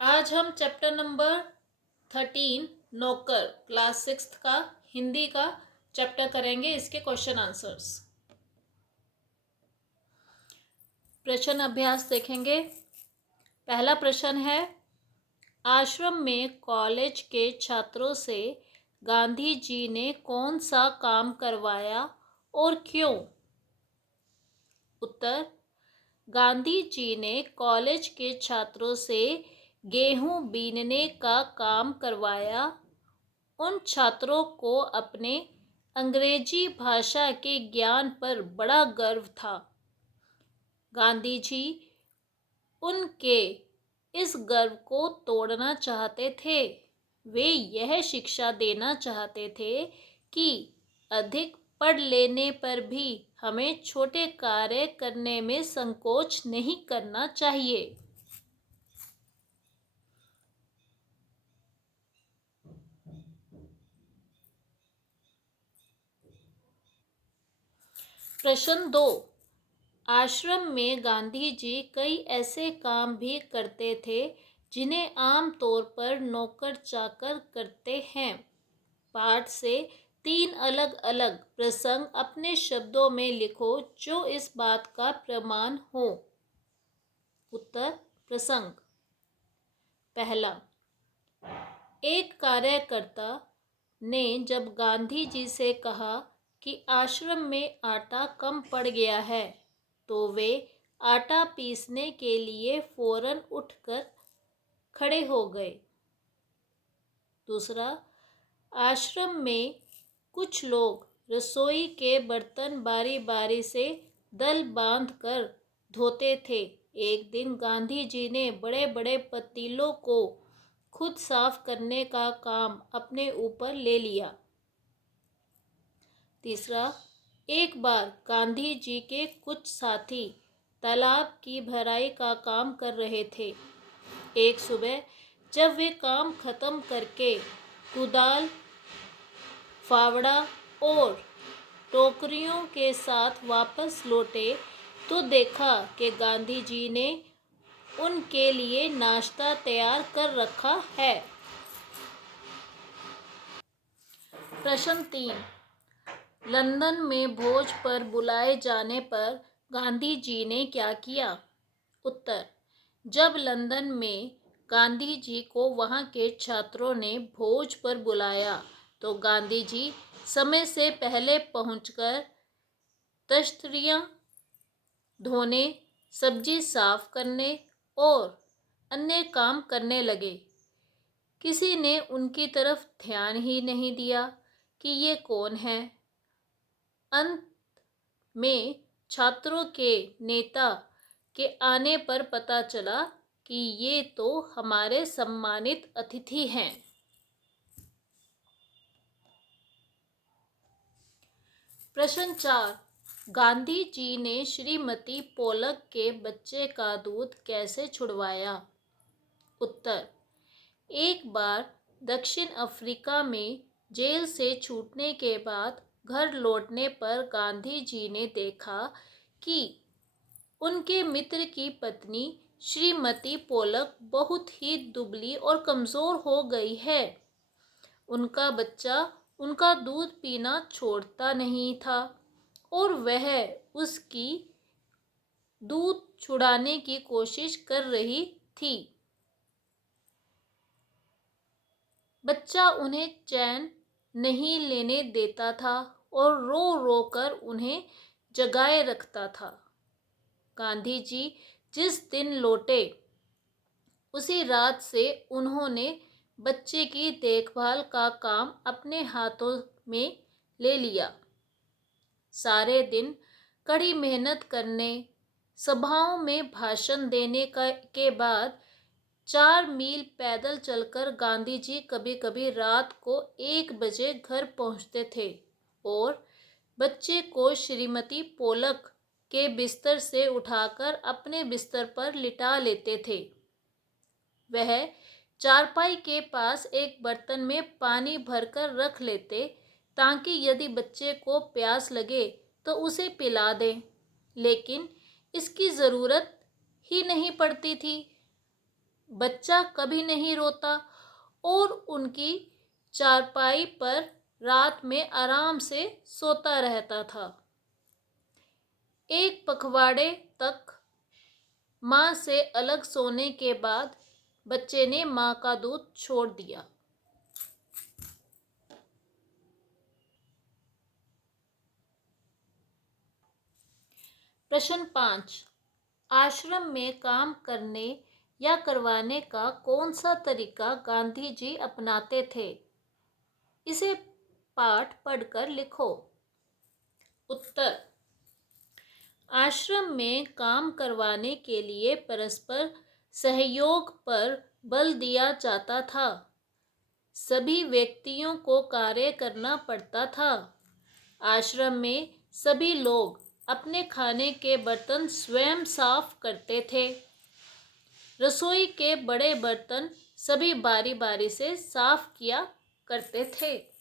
आज हम chapter number 13 नौकर क्लास 6 का हिंदी का चैप्टर करेंगे। इसके क्वेश्चन आंसर्स प्रश्न अभ्यास देखेंगे। पहला प्रश्न है, आश्रम में कॉलेज के छात्रों से गांधी जी ने कौन सा काम करवाया और क्यों? उत्तर, गांधी जी ने कॉलेज के छात्रों से गेहूं बीनने का काम करवाया। उन छात्रों को अपने अंग्रेजी भाषा के ज्ञान पर बड़ा गर्व था। गांधी जी उनके इस गर्व को तोड़ना चाहते थे। वे यह शिक्षा देना चाहते थे कि अधिक पढ़ लेने पर भी हमें छोटे कार्य करने में संकोच नहीं करना चाहिए। प्रश्न 2, आश्रम में गांधी जी कई ऐसे काम भी करते थे जिन्हें आम तौर पर नौकर चाकर करते हैं। पाठ से 3 अलग अलग प्रसंग अपने शब्दों में लिखो जो इस बात का प्रमाण हो। उत्तर, प्रसंग। पहला, एक कार्यकर्ता ने जब गांधी जी से कहा कि आश्रम में आटा कम पड़ गया है, तो वे आटा पीसने के लिए फौरन उठकर खड़े हो गए। दूसरा, आश्रम में कुछ लोग रसोई के बर्तन बारी बारी से दल बांध कर धोते थे। एक दिन गांधी जी ने बड़े बड़े पतीलों को खुद साफ करने का काम अपने ऊपर ले लिया। तीसरा, एक बार गांधी जी के कुछ साथी तालाब की भराई का काम कर रहे थे। एक सुबह जब वे काम खत्म करके कुदाल, फावड़ा और टोकरियों के साथ वापस लौटे तो देखा कि गांधी जी ने उनके लिए नाश्ता तैयार कर रखा है। प्रश्न 3, लंदन में भोज पर बुलाए जाने पर गांधी जी ने क्या किया? उत्तर, जब लंदन में गांधी जी को वहाँ के छात्रों ने भोज पर बुलाया तो गांधी जी समय से पहले पहुंचकर तख्तियाँ धोने, सब्जी साफ करने और अन्य काम करने लगे। किसी ने उनकी तरफ ध्यान ही नहीं दिया कि ये कौन है। अंत में छात्रों के नेता के आने पर पता चला कि ये तो हमारे सम्मानित अतिथि हैं। प्रश्न 4, गांधी जी ने श्रीमती पोलक के बच्चे का दूध कैसे छुड़वाया? उत्तर, एक बार दक्षिण अफ्रीका में जेल से छूटने के बाद घर लौटने पर गांधी जी ने देखा कि उनके मित्र की पत्नी श्रीमती पोलक बहुत ही दुबली और कमज़ोर हो गई है। उनका बच्चा उनका दूध पीना छोड़ता नहीं था और वह उसकी दूध छुड़ाने की कोशिश कर रही थी। बच्चा उन्हें चैन नहीं लेने देता था और रो रो कर उन्हें जगाए रखता था। गांधी जी जिस दिन लौटे उसी रात से उन्होंने बच्चे की देखभाल का काम अपने हाथों में ले लिया। सारे दिन कड़ी मेहनत करने, सभाओं में भाषण देने के बाद 4 मील पैदल चलकर गांधी जी कभी कभी रात को 1 बजे घर पहुंचते थे और बच्चे को श्रीमती पोलक के बिस्तर से उठाकर अपने बिस्तर पर लिटा लेते थे। वह चारपाई के पास एक बर्तन में पानी भरकर रख लेते ताकि यदि बच्चे को प्यास लगे तो उसे पिला दें, लेकिन इसकी ज़रूरत ही नहीं पड़ती थी। बच्चा कभी नहीं रोता और उनकी चारपाई पर रात में आराम से सोता रहता था। एक पखवाड़े तक माँ से अलग सोने के बाद बच्चे ने माँ का दूध छोड़ दिया। प्रश्न 5। आश्रम में काम करने या करवाने का कौन सा तरीका गांधी जी अपनाते थे? इसे पाठ पढ़कर लिखो। उत्तर। आश्रम में काम करवाने के लिए परस्पर सहयोग पर बल दिया जाता था। सभी व्यक्तियों को कार्य करना पड़ता था। आश्रम में सभी लोग अपने खाने के बर्तन स्वयं साफ करते थे। रसोई के बड़े बर्तन सभी बारी बारी से साफ किया करते थे।